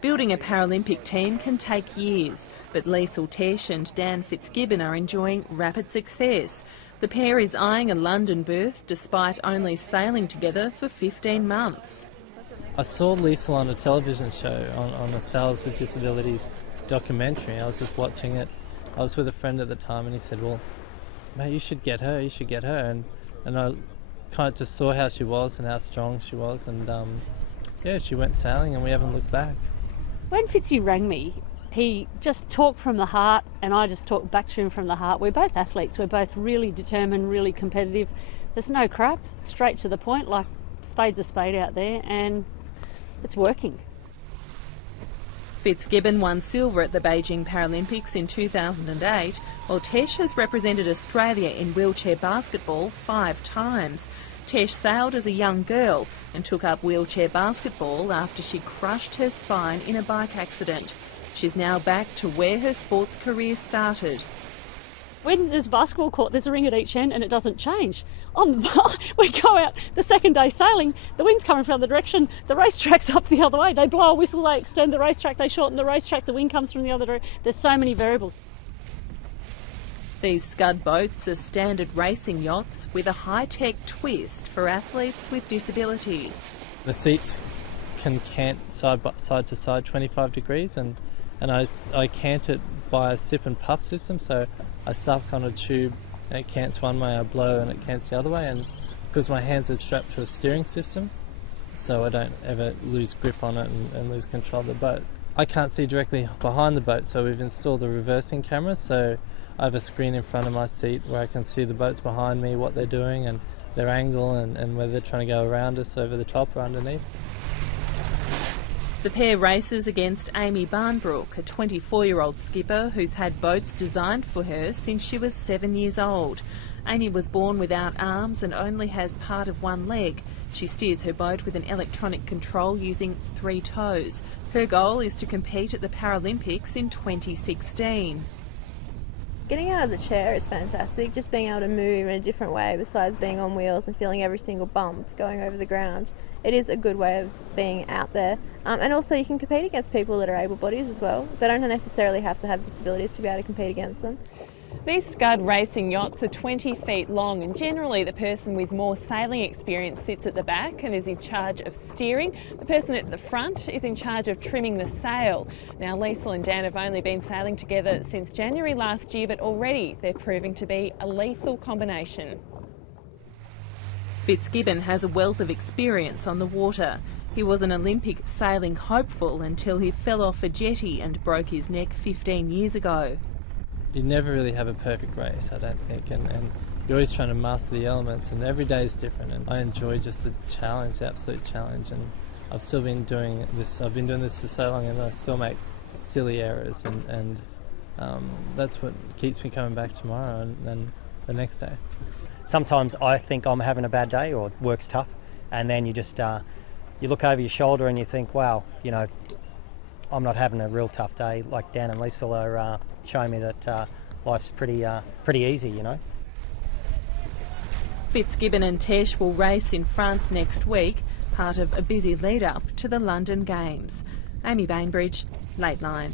Building a Paralympic team can take years, but Liesl Tesch and Dan Fitzgibbon are enjoying rapid success. The pair is eyeing a London berth despite only sailing together for 15 months. I saw Liesl on a television show on a Sailors with Disabilities documentary. I was just watching it. I was with a friend at the time and he said, well, mate, you should get her. And I kind of just saw how she was and how strong she was, and yeah, she went sailing and we haven't looked back. When Fitzy rang me, he just talked from the heart and I just talked back to him from the heart. We're both athletes, we're both really determined, really competitive. There's no crap, straight to the point, like spade's a spade out there, and it's working. Fitzgibbon won silver at the Beijing Paralympics in 2008, while Tesch has represented Australia in wheelchair basketball 5 times. Tesch sailed as a young girl and took up wheelchair basketball after she crushed her spine in a bike accident. She's now back to where her sports career started. When there's a basketball court, there's a ring at each end and it doesn't change. On the bar, we go out the second day sailing, the wind's coming from the direction, the racetrack's up the other way. They blow a whistle, they extend the racetrack, they shorten the racetrack, the wind comes from the other direction. There's so many variables. These scud boats are standard racing yachts with a high-tech twist for athletes with disabilities. The seats can cant side to side 25 degrees and I cant it by a sip and puff system, so I suck on a tube and it cants one way, I blow and it cants the other way, and because my hands are strapped to a steering system so I don't ever lose grip on it and lose control of the boat. I can't see directly behind the boat, so we've installed a reversing camera, so I have a screen in front of my seat where I can see the boats behind me, what they're doing and their angle and whether they're trying to go around us, over the top or underneath. The pair races against Amy Barnbrook, a 24-year-old skipper who's had boats designed for her since she was 7 years old. Amy was born without arms and only has part of one leg. She steers her boat with an electronic control using 3 toes. Her goal is to compete at the Paralympics in 2016. Getting out of the chair is fantastic, just being able to move in a different way besides being on wheels and feeling every single bump going over the ground. It is a good way of being out there, and also you can compete against people that are able-bodied as well. They don't necessarily have to have disabilities to be able to compete against them. These scud racing yachts are 20 feet long, and generally the person with more sailing experience sits at the back and is in charge of steering. The person at the front is in charge of trimming the sail. Now, Liesl and Dan have only been sailing together since January last year, but already they're proving to be a lethal combination. Fitzgibbon has a wealth of experience on the water. He was an Olympic sailing hopeful until he fell off a jetty and broke his neck 15 years ago. You never really have a perfect race, I don't think, and you're always trying to master the elements, and every day is different, and I enjoy just the challenge, the absolute challenge, and I've still been doing this, I've been doing this for so long and I still make silly errors, and that's what keeps me coming back tomorrow and the next day. Sometimes I think I'm having a bad day or work's tough, and then you just you look over your shoulder and you think, wow, you know, I'm not having a real tough day. Like Dan and Liesl are showing me that life's pretty easy, you know. Fitzgibbon and Tesch will race in France next week, part of a busy lead-up to the London Games. Amy Bainbridge, Lateline.